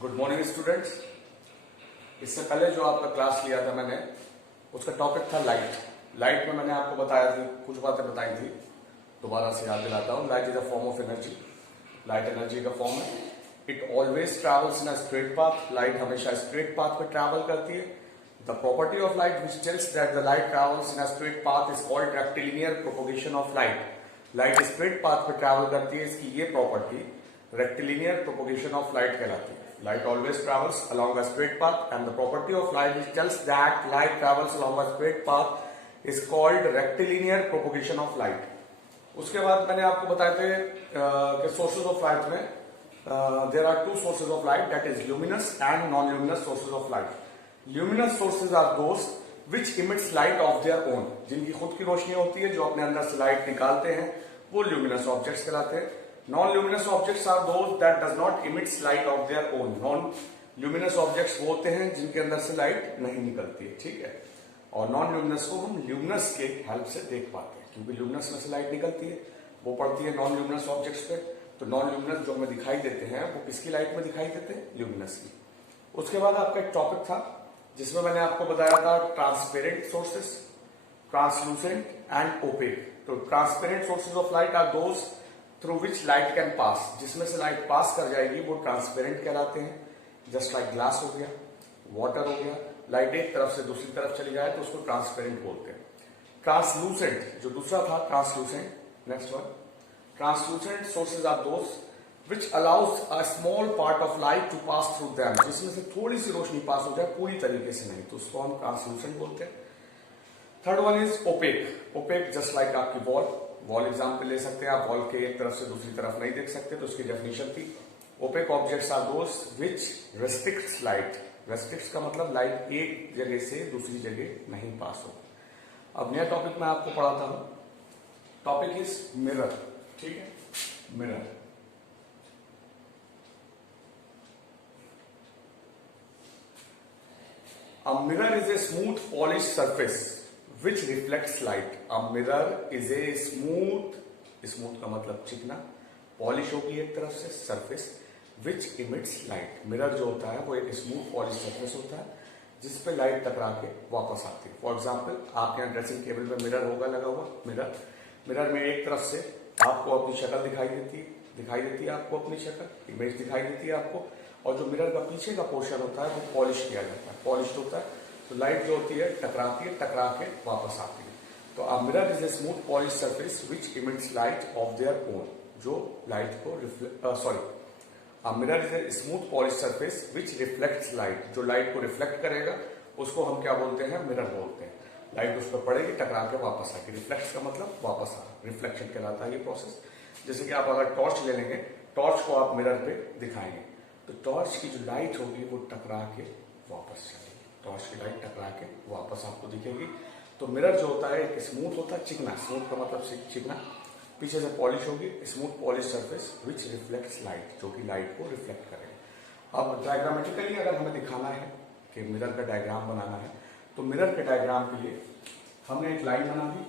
Good morning students. इससे पहले जो आपका क्लास लिया था मैंने, उसका टॉपिक था लाइट। लाइट में मैंने आपको बताया थी, कुछ बातें बताई थी, दोबारा से याद दिलाता हूँ। Light is a form of energy. Light energy का फॉर्म है। It always travels in a straight path. Light हमेशा स्ट्रेट पाथ पे ट्रैवल करती है। The property of light which tells that the light travels in a straight path is called rectilinear propagation of light. Light straight path पे travel करती है, इसकी ये property rectilinear propagation of light कहलाती है। Light always travels along a straight path, and the property of light which tells that light travels along a straight path is called rectilinear propagation of light. उसके बाद मैंने आपको बताए थे कि sources of light में there are two sources of light, that is luminous and non-luminous sources of light. Luminous sources are those which emits light of their own, जिनकी खुद की रोशनी होती है, जो अपने अंदर से लाइट निकालते हैं, वो luminous objects कहलाते हैं। Non-luminous objects are those that does not emit light of their own. Non-luminous objects वो होते हैं जिनके अंदर से लाइट नहीं निकलती है, ठीक है। और non-luminous को हम luminous के हेल्प से देख पाते हैं, क्योंकि luminous में से लाइट निकलती है, वो पड़ती है non-luminous objects पे। तो non-luminous जो हमें दिखाई देते हैं वो किसकी लाइट में दिखाई देते हैं? luminous की। उसके बाद आपका एक टॉपिक था जिसमें मैंने आपको बताया था transparent sources, translucent and opaque. तो transparent sources of light are those through which light can pass, जिसमें से लाइट पास कर जाएगी वो ट्रांसपेरेंट कहलाते हैं। जस्ट लाइक ग्लास हो गया, वाटर हो गया। लाइट एक तरफ से दूसरी तरफ चली जाए तो उसको ट्रांसपेरेंट बोलते हैं। ट्रांसलूसेंट जो दूसरा था, translucent, next one, translucent sources are those which allows a small part of light to pass through them, जिसमें से थोड़ी सी रोशनी पास हो जाए, पूरी तरीके से नहीं, तो उसको हम ट्रांसलूसेंट बोलते हैं। Third one is opaque. Opaque just like आपकी वॉल एग्जाम्पल ले सकते हैं आप। वॉल के एक तरफ से दूसरी तरफ नहीं देख सकते, तो उसकी डेफिनेशन थी opaque objects are those which restricts light. Restricts का मतलब लाइट एक जगह से दूसरी जगह नहीं पास हो। अब नया टॉपिक मैं आपको पढ़ाता हूं। टॉपिक इज मिरर, ठीक है। Mirror, a mirror is a smooth polished surface which reflects light. A mirror is a smooth का मतलब चिकना, पॉलिश होगी एक तरफ से surface, which emits light. Mirror जो होता है वो एक स्मूथ पॉलिश सरफेस होता है जिस पे लाइट टकरा के वापस आती है। फॉर एग्जाम्पल आपके यहाँ ड्रेसिंग टेबल पे मिरर होगा लगा हुआ। मिरर में एक तरफ से आपको अपनी शक्ल दिखाई देती है आपको अपनी शक्ल, इमेज दिखाई देती है आपको, और जो मिरर का पीछे का पोर्शन होता है वो पॉलिश किया जाता है, पॉलिश होता है। तो लाइट जो होती है टकराती है, टकरा के वापस आती है। तो a mirror is a smooth polish surface which emits light of their own, जो लाइट को a mirror is a smooth polish surface which reflects light, जो लाइट को रिफ्लेक्ट करेगा उसको हम क्या बोलते हैं? मिरर बोलते हैं। लाइट उस पर पड़ेगी, टकरा के वापस आएगी। रिफ्लेक्ट का मतलब वापस आना, रिफ्लेक्शन कहलाता है ये प्रोसेस। जैसे कि आप अगर टॉर्च ले लेंगे, टॉर्च को आप मिरर पे दिखाएंगे तो टॉर्च की जो लाइट होगी वो टकरा के वापस चलेगी। टॉर्च की लाइट टकरा के वापस आपको दिखेगी। तो मिरर जो होता है एक स्मूथ होता है, चिकना, स्मूथ का मतलब चिकना, पीछे से पॉलिश होगी, smooth polish surface which reflects light, जो कि लाइट को रिफ्लेक्ट करेगा। अब डायग्रामेटिकली अगर हमें दिखाना है कि मिरर का डायग्राम बनाना है, तो मिरर के डायग्राम के लिए हमने एक लाइन बना दी,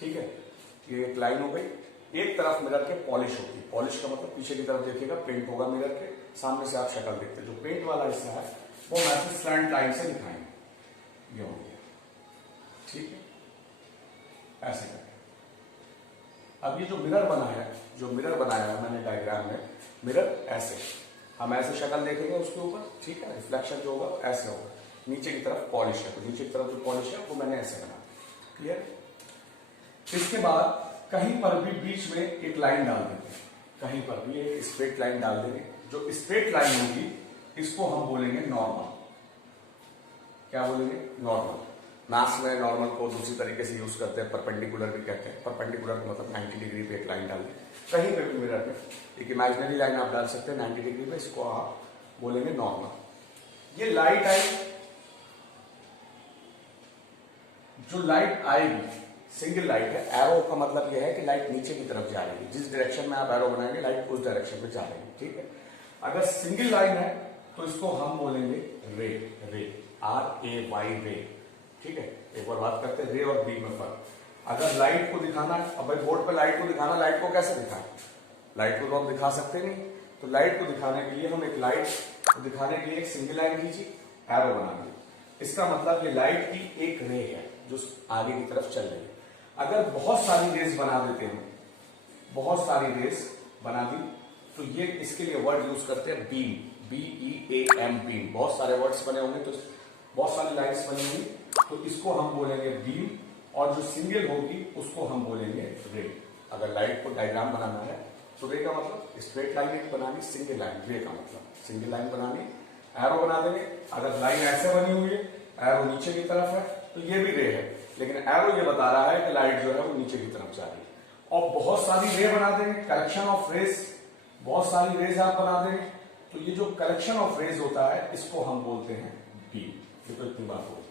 ठीक है। ये एक लाइन हो गई। एक तरफ मिरर के पॉलिश होगी, पॉलिश का मतलब पीछे की तरफ देखिएगा पेंट होगा मिरर के, सामने से आप शक्ल देखते हैं। जो पेंट वाला हिस्सा है वो मैसेज स्लैंट लाइन से दिखाएंगे, ये हो गया, ठीक है, ऐसे करके। अब ये जो मिरर बनाया है मैंने डायग्राम में, मिरर ऐसे, हम ऐसे शक्ल देखेंगे उसके ऊपर, ठीक है। रिफ्लेक्शन जो होगा ऐसे होगा, नीचे की तरफ पॉलिश है, तो नीचे की तरफ जो पॉलिश है वो मैंने ऐसे बना, क्लियर। इसके बाद कहीं पर भी बीच में एक लाइन डाल देंगे, कहीं पर भी एक स्ट्रेट लाइन डाल देंगे। जो स्ट्रेट लाइन होगी इसको हम बोलेंगे नॉर्मल। क्या बोलेंगे? नॉर्मल। मैथ्स में नॉर्मल को दूसरी तरीके से यूज करते हैं, परपेंडिकुलर भी कहते हैं। परपेंडिकुलर का मतलब 90 डिग्री पे एक लाइन डाल दें, कहीं पे भी मिरर में एक इमेजिनरी लाइन आप डाल सकते हैं 90 डिग्री पे, इसको आप बोलेंगे नॉर्मल। ये लाइट आई, जो लाइट आएगी सिंगल लाइट है। एरो का मतलब यह है कि लाइट नीचे की तरफ जा रही है, जिस डायरेक्शन में आप एरो बनाएंगे लाइट उस डायरेक्शन में जा रही है, ठीक है। अगर सिंगल लाइन है तो इसको हम बोलेंगे रे, RAY रे, ठीक है। एक बार बात करते हैं रे और बी में फर्क। अगर लाइट को दिखाना है, अब भाई बोर्ड पे लाइट को दिखाना, लाइट को कैसे दिखाएं? लाइट को तो हम दिखा सकते नहीं, तो लाइट को दिखाने के लिए हम एक लाइट तो दिखाने के लिए एक सिंगल लाइन कीजिए, एरो बना दी। इसका मतलब ये लाइट की एक रे है जो आगे की तरफ चल रही है। अगर बहुत सारी रेस बना देते हैं, बहुत सारी रेस बना दी, तो ये इसके लिए वर्ड यूज करते हैं बीम, BEAM, बीम। बहुत सारे वर्ड्स बने होंगे, तो बहुत सारी लाइन्स बनी होंगी, तो इसको हम बोलेंगे बीम, और जो सिंगल होगी उसको हम बोलेंगे रे। अगर लाइट को डायग्राम बनाना है तो रे का मतलब स्ट्रेट लाइन एक बनानी, सिंगल लाइन, रे का मतलब सिंगल लाइन बनानी, एरो बना देंगे। अगर लाइन ऐसे बनी हुई है, एरो नीचे की तरफ है, तो ये भी रे है, लेकिन एरो ये बता रहा है कि लाइट जो है वो नीचे की तरफ जा रही है। और बहुत सारी रे बना देंगे, कलेक्शन ऑफ रेस, बहुत सारी रेज आप बना देंगे, तो ये जो कलेक्शन ऑफ रेज होता है इसको हम बोलते हैं बीम। ये तो इतनी बात होगी।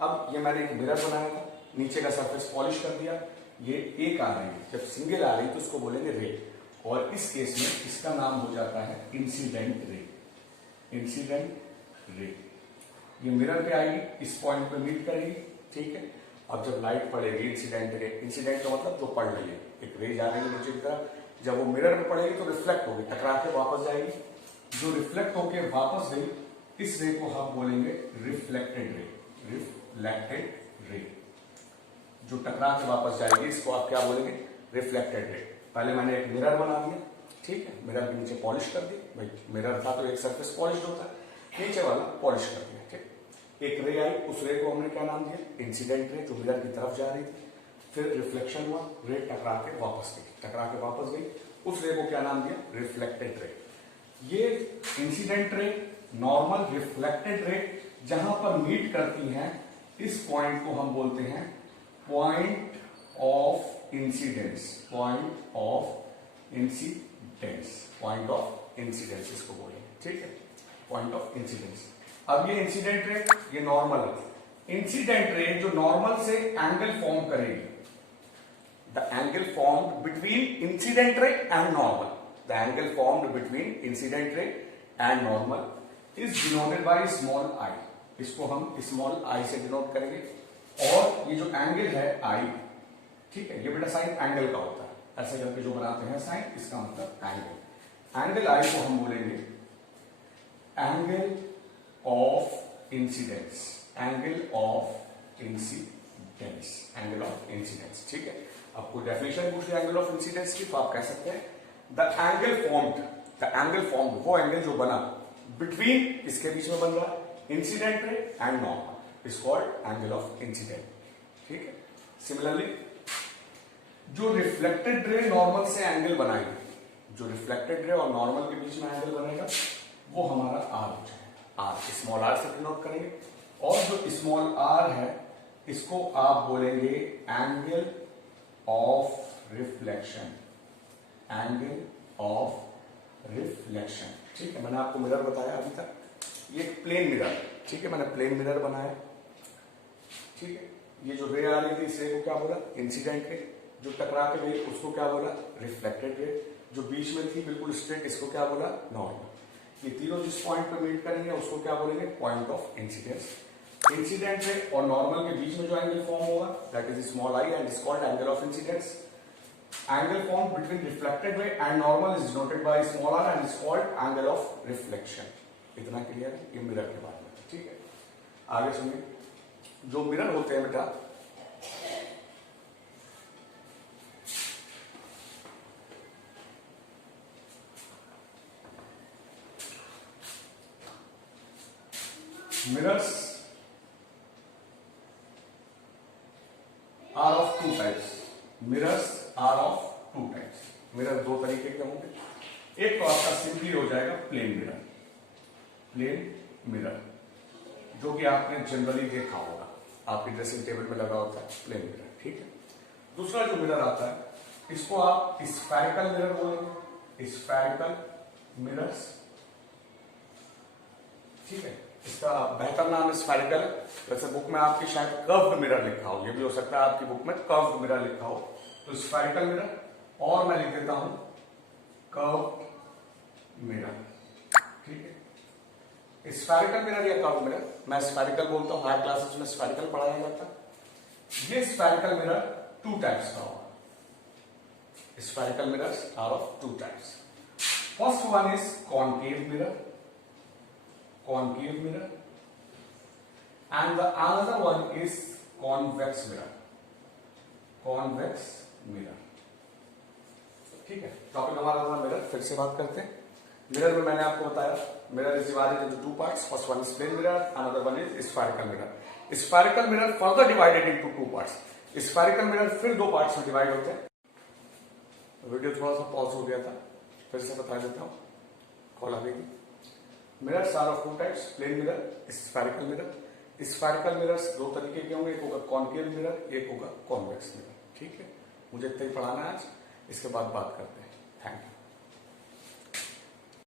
अब ये मैंने एक मिरर बनाया था, नीचे का सरफेस पॉलिश कर दिया, ये एक आ रही है, जब सिंगल आ रही है तो उसको बोलेंगे रे, और इस केस में इसका नाम हो जाता है इंसिडेंट रे। इंसिडेंट रे ये मिरर पे आएगी, इस पॉइंट पे मीट करेगी, ठीक है। अब जब लाइट पड़ेगी, इंसिडेंट रे, इंसिडेंट का मतलब जो पड़ रही है, एक रे जा रही है नीचे की तरफ, जब वो मिरर में पड़ेगी तो रिफ्लेक्ट होगी, टकरा के वापस जाएगी। जो रिफ्लेक्ट होके वापस गई, इस रे को हम बोलेंगे रिफ्लेक्टेड रे। रिफ्लेक्टेड रे जो टकरा के वापस जाएगी, इसको आप क्या बोलेंगे? Reflected ray. पहले मैंने एक मिरर बना दिया, ठीक है, मिरर के नीचे पॉलिश कर दी, भाई मिरर था तो एक सरफेस पॉलिश होता है, नीचे वाला पॉलिश कर दिया, ठीक। एक रे आई, उस रे को हमने क्या नाम दिया? इंसिडेंट रे, जो मिरर की तरफ जा रही थी। फिर रिफ्लेक्शन हुआ, रे टकरा के वापस गई, टकरा के वापस गई, उस रे को क्या नाम दिया? Reflected ray. ये incident ray, normal, reflected ray जहां पर मीट करती हैं, इस पॉइंट को हम बोलते हैं point of incidence. Point of incidence, point of incidence इसको बोलेंगे, ठीक है, पॉइंट ऑफ इंसिडेंस। अब ये इंसिडेंट रे, ये नॉर्मल है। इंसिडेंट रे जो नॉर्मल से एंगल फॉर्म करेगी, the angle formed between incident ray and normal, the angle formed between incident ray and normal is denoted by small I। इसको हम small i से denote करेंगे, और ये जो एंगल है I, ठीक है, ये बेटा साइन एंगल का होता है, ऐसे करके जो बनाते हैं साइन, इसका मतलब एंगल। एंगल I को हम बोलेंगे angle of incidence, angle of incidence, angle of incidence, ठीक है। आपको डेफिनेशन पूछ लिया एंगल ऑफ इंसिडेंस की, तो आप कह सकते हैं the angle formed, the angle formed, वो एंगल जो बना बिटवीन, इसके बीच में बन रहा है, incident ray and normal, is called angle of incident, ठीक है। सिमिलरली जो रिफ्लेक्टेड रे नॉर्मल से एंगल बनाएगी, जो रिफ्लेक्टेड रे और नॉर्मल के बीच में एंगल बनेगा, वो हमारा आर हो जाएगा, आर, स्मॉल आर से डिनोट करेंगे। और जो स्मॉल आर है, इसको आप बोलेंगे angle of reflection, angle of reflection, ठीक है। मैंने आपको मिरर बताया अभी तक, ये प्लेन मिरर, ठीक है, मैंने प्लेन मिरर बनाया, ठीक है। ये जो रे आ रही थी, इस रे को क्या बोला? Incident ray. जो टकरा के गई उसको क्या बोला? Reflected ray. जो बीच में थी बिल्कुल स्ट्रेट, इसको क्या बोला? नॉर्मल। ये तीनों जिस पॉइंट पे मीट करेंगे उसको क्या बोलेंगे? Point of incidence. Incident ray और नॉर्मल के बीच में जो एंगल फॉर्म होगा, that is small I and is called angle of incidence. Angle formed between reflected ray and normal is denoted by small r and is called angle of reflection। इतना clear है ये mirror के बारे में, ठीक है। आगे सुनिए, जो मिरर होते हैं बेटा, mirrors are of two types. Mirrors are of two types. Mirror दो तरीके के होंगे। एक तो आपका सिंपली हो जाएगा प्लेन मिरर, प्लेन मिरर, जो कि आपने जनरली देखा होगा, आपकी ड्रेसिंग टेबल में लगा होता है प्लेन मिरर, ठीक है। दूसरा जो मिरर आता है, इसको आप स्फेरिकल मिरर बोलेंगे, स्फेरिकल मिरर्स, ठीक है। इसका बेहतर नाम स्फेरिकल है। वैसे बुक में आपकी शायद कर्व्ड मिरर लिखा हो, ये भी हो सकता है आपकी बुक में कर्व्ड मिरर लिखा हो, तो स्फेरिकल मिरर, और मैं लिख देता हूं कर्व्ड मिरर, ठीक है। स्फेरिकल मिरर या कर्व्ड मिरर, मैं स्फेरिकल बोलता हूं, हायर क्लासेस में स्फेरिकल पढ़ाया जाता है। ये स्फेरिकल मिरर टू टाइप्स का होगा। Spherical mirrors are of two types. First one is concave mirror, concave mirror and the another one is convex mirror. Convex mirror. ठीक है, टॉपिक हमारा था मिरर. फिर से बात करते हैं. मिरर में मैंने आपको बताया mirror is divided into two parts. First one is plane mirror, another one is spherical mirror. Spherical mirror further divided into two parts. Spherical mirror फिर दो पार्ट्स में डिवाइड होते हैं. वीडियो थोड़ा सा पॉज हो गया था, फिर से बता देता हूं. कॉल आ गई. Mirrors are of two types, plane mirror, spherical mirror. Spherical mirrors दो तरीके के होंगे, एक होगा कॉनकेव मिरर, एक होगा कॉन्वेक्स मिरर. ठीक है, मुझे इतना ही पढ़ाना है आज. इसके बाद बात करते हैं. Thank you.